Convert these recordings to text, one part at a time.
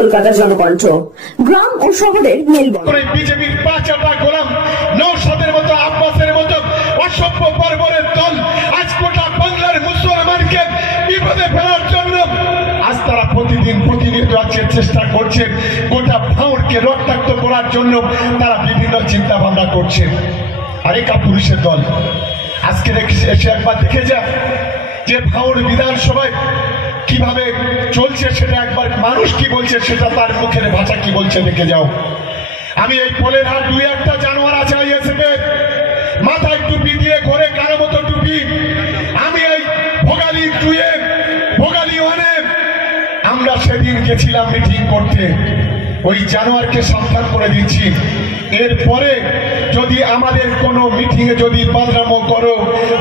কলকাতা জনকণ্ঠ। গ্রাম ও শহরের মেলবন্ধন। বিজেপির ৫টা গোলাম নওশাদের মতো আব্বাসের মতো অসভ্য বর্বরের দল আজ গোটা বাংলার মুসলমানকে বিপদে ফেলার জন্য আজ তারা প্রতিনিয়ত আজকে চেষ্টা করছে গোটা ভাঙড়কে রক্তাক্ত করার জন্য। তারা বিভিন্ন চিন্তা ভাবনা করছে। আরে কাপুরুষের দল, আজকে এসে একবার দেখে যা যে ভাঙড় বিধানসভায় কিভাবে চলছে, সেটা একবার মানুষ কি বলছে, সেটা তার মুখের ভাষা কি বলছে দেখে যাও। আমি এই পোলের হাট ২-১টা জানোয়ার আছে মাথায় টুপি দিয়ে ঘরে কারো মতো টুপি, আমি এই ভোগালী 2-এ ভোগালী 1-এ আমরা সেদিন গেছিলাম মিটিং করতে। ওই জানোয়ারকে সাবধান করে দিচ্ছি, এরপরে যদি আমাদের কোনো মিটিং এ যদি বাদরামো করো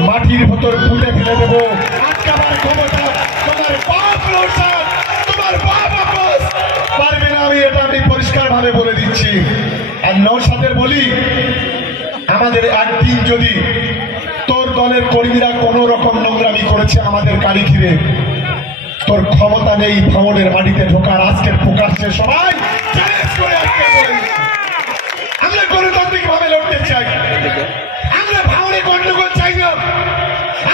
মাটির ভেতর পুঁতে ফেলে দেবো। আটকাবার ক্ষমতা তোমার বাপ নওশাদ, তোমার বাপ আব্বাস পারবে না। আমি পরিষ্কার ভাবে বলে দিচ্ছি। আর নওশাদের বলি, আমাদের একদিন যদি তোর দলের কর্মীরা কোন রকম নোংরামি করেছে আমাদের গাড়ি ঘিরে, তোর ক্ষমতা নেই ভাঙড়ের মাটিতে ঢোকার। আজকের প্রকাশ্যে সবাই চ্যালেঞ্জ করে আমরা গণতান্ত্রিক ভাবে লড়তে চাই। আমরা ভাঙড়ে গন্ডগোল চাই না,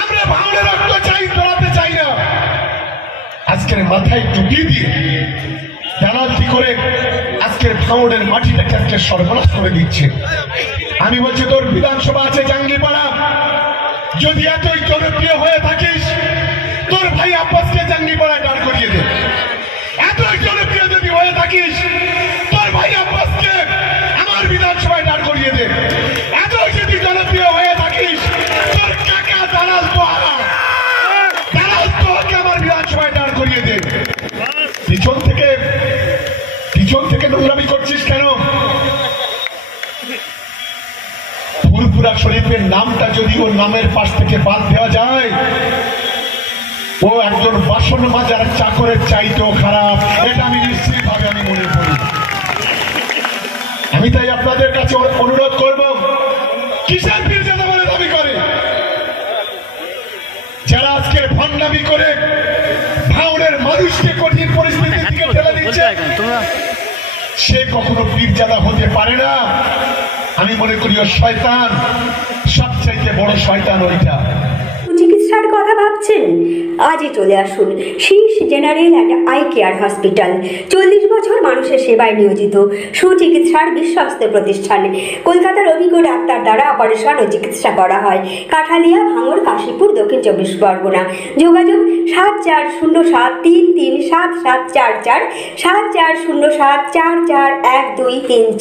আমরা ভাঙড়ে রক্ত চাই, দৌড়াতে চাই না। আজকের মাথায় টুপি দিয়ে দালালি করে আজকের ভাঙড়ের মাটিটাকে আজকে সর্বনাশ করে দিচ্ছে। আমি বলছি, তোর বিধানসভা আছে জাঙ্গিপাড়া, যদি এতই জনপ্রিয় হয়ে থাকিস তোর ভাই আব্বাসকে জাঙ্গিপাড়ায় দাঁড় করিয়ে দে। এতই জনপ্রিয় যদি হয়ে থাকিস তোর ভাই আব্বাসকে আমার বিধানসভায় দাঁড় করিয়ে দে। এতই যদি জনপ্রিয় হয়ে থাকিস তোর কাকা দালাল তোহাকে আমার বিধানসভায় দাঁড় করিয়ে দে। পিছন থেকে নোংরামি করছিস কেন? ফুরফুরা শরীফের নামটা যদি ওর নামের পাশ থেকে বাদ দেওয়া যায়, ও একজন বাসন মাজার চাকরের চাইতেও খারাপ। এটা আমি নিশ্চিতভাবে আমি মনে করি। আমি তাই আপনাদের কাছে অনুরোধ করব, কিসের পীরজাদা বলে দাবি করে যারা আজকে ভণ্ডামি করে ভাঙড়ের মানুষকে কঠিন পরিস্থিতির দিকে ঠেলে দিচ্ছে, সে কখনো পীরজাদা হতে পারে না। আমি মনে করি ও শয়তান, সবচাইতে বড় শয়তান ওইটা। চিকিৎসার কথা ভাবছেন? আজই চলে আসুন শীষ general and eye care hospital. 40 বছর মানুষের সেবায় নিয়োজিত সুচিকিৎসার বিশ্বস্ত প্রতিষ্ঠান। কলকাতার অভিজ্ঞ ডাক্তার দ্বারা অপারেশন ও চিকিৎসা করা হয়। কাঠালিয়া, ভাঙড়, কাশীপুর, দক্ষিণ 24 পরগনা। যোগাযোগ 7407337744, 7407441234।